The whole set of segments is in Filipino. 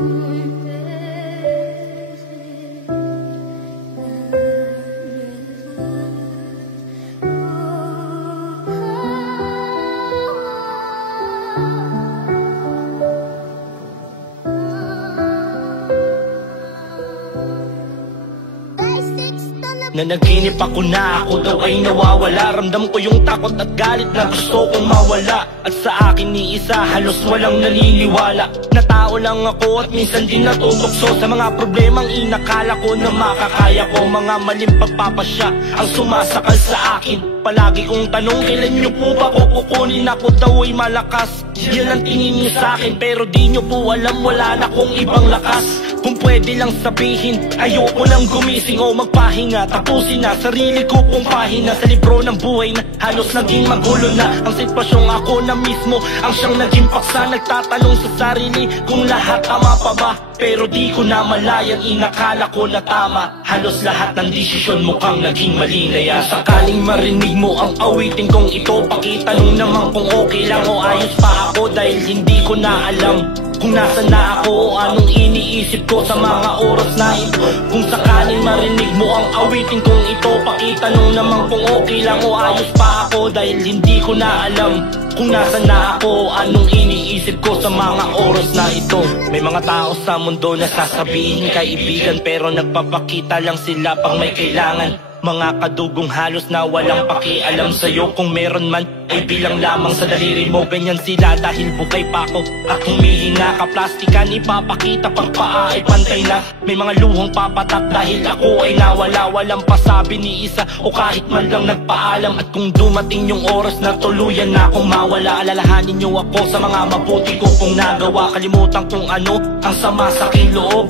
Nanaginip ako na ako daw ay nawawala. Ramdam ko yung takot at galit na gusto kong mawala. At sa akin ni isa halos walang naniniwala na tao lang ako at minsan din natutokso sa mga problemang inakala ko na makakaya ko. Mga maling pagpapasya ang sumasakal sa akin. Palagi kong tanong, kailan nyo po ba kukunin? Ako daw ay malakas, yan ang tingin nyo sa akin. Pero di nyo po alam, wala na kong ibang lakas. Kung pwede lang sabihin, ayoko nang gumising o magpahinga. Tapusin na sarili ko kung pahina sa libro ng buhay na halos naging magulo na. Ang sitwasyong ako na mismo ang siyang naging paksa. Nagtatanong sa sarili kung lahat tama pa ba. Pero di ko na malayang inakala ko na tama. Halos lahat ng desisyon mukhang naging mali na yan. Sakaling marinig mo ang awitin kong ito, pakitanong naman kung okay lang o ayos pa ako. Dahil hindi ko na alam kung nasa na ako o anong iniisip ko sa mga oras na ito. Kung sakaling marinig mo ang awitin kong ito, pakitanong naman kung okay lang o ayos pa ako. Dahil hindi ko na alam kung nasa na ako o anong iniisip ko sa mga oras na ito. May mga tao sa mundo na sasabihin kaibigan, pero nagpapakita lang sila pag may kailangan. Mga kadugong halos na walang pakialam sa'yo. Kung meron man ay bilang lamang sa daliri mo. Ganyan sila dahil bukay pa ako at humihina ka. Plastikan ipapakita pag paa ay pantay na. May mga luhang papatak dahil ako ay nawala. Walang pasabi ni isa o kahit man lang nagpaalam. At kung dumating yung oras na tuluyan na akong mawala, alalahanin nyo ako sa mga mabuti ko kung nagawa. Kalimutan kung ano ang sama sa aking loob.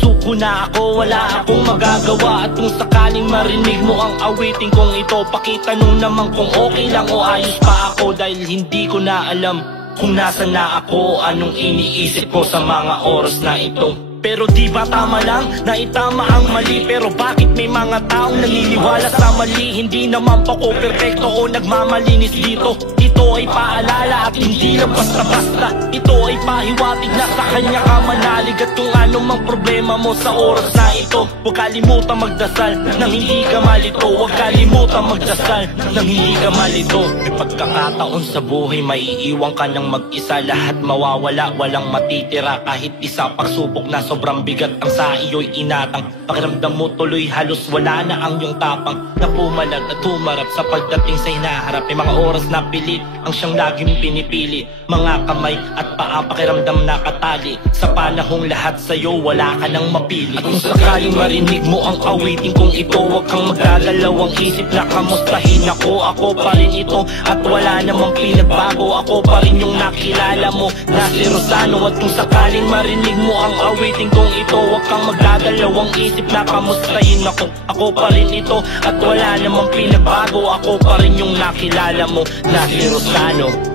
Suko na ako, wala akong magagawa. At kung sakaling marinig mo ang awitin kong ito, pakitanong naman kung okay lang o ayos pa ako. Dahil hindi ko na alam kung nasa na ako o anong iniisip ko sa mga oras na ito. Pero di ba tama lang na itama ang mali? Pero bakit may mga taong naniniwala sa mali? Hindi naman pa ko perfecto o nagmamalinis dito. Ito ay paalala at hindi lang basta-basta. Ito ay pahiwatig na sa kanya ka manalig. At kung ano mang problema mo sa oras na ito, huwag kalimutan magdasal nang hindi ka malito. Huwag kalimutan magdasal nang hindi ka malito. May pagkakataon sa buhay maiiwan ka ng mag-isa. Lahat mawawala, walang matitira kahit isa. Pagsubok na sobrang bigat ang sa iyo'y inatang. Pakiramdam mo tuloy halos wala na ang iyong tapang. Na pumalag at humarap sa pagdating sa hinaharap. May mga oras na pilit ang siyang laging pinipili. Mga kamay at paa pakiramdam nakatali. Sa panahong lahat sa'yo wala ka nang mapili. At kung sakaling marinig mo ang awitin kong ito, huwag kang magdadalaw ang isip na kamustahin ako. Ako pa rin ito at wala namang pinagbago. Ako pa rin yung nakilala mo na si Rosano. At kung sakaling marinig mo ang awitin kong ito, huwag kang magdadalaw ang isip na kamustahin ako. Ako pa rin ito at wala namang pinagbago. Ako pa rin yung nakilala mo na si Rosano.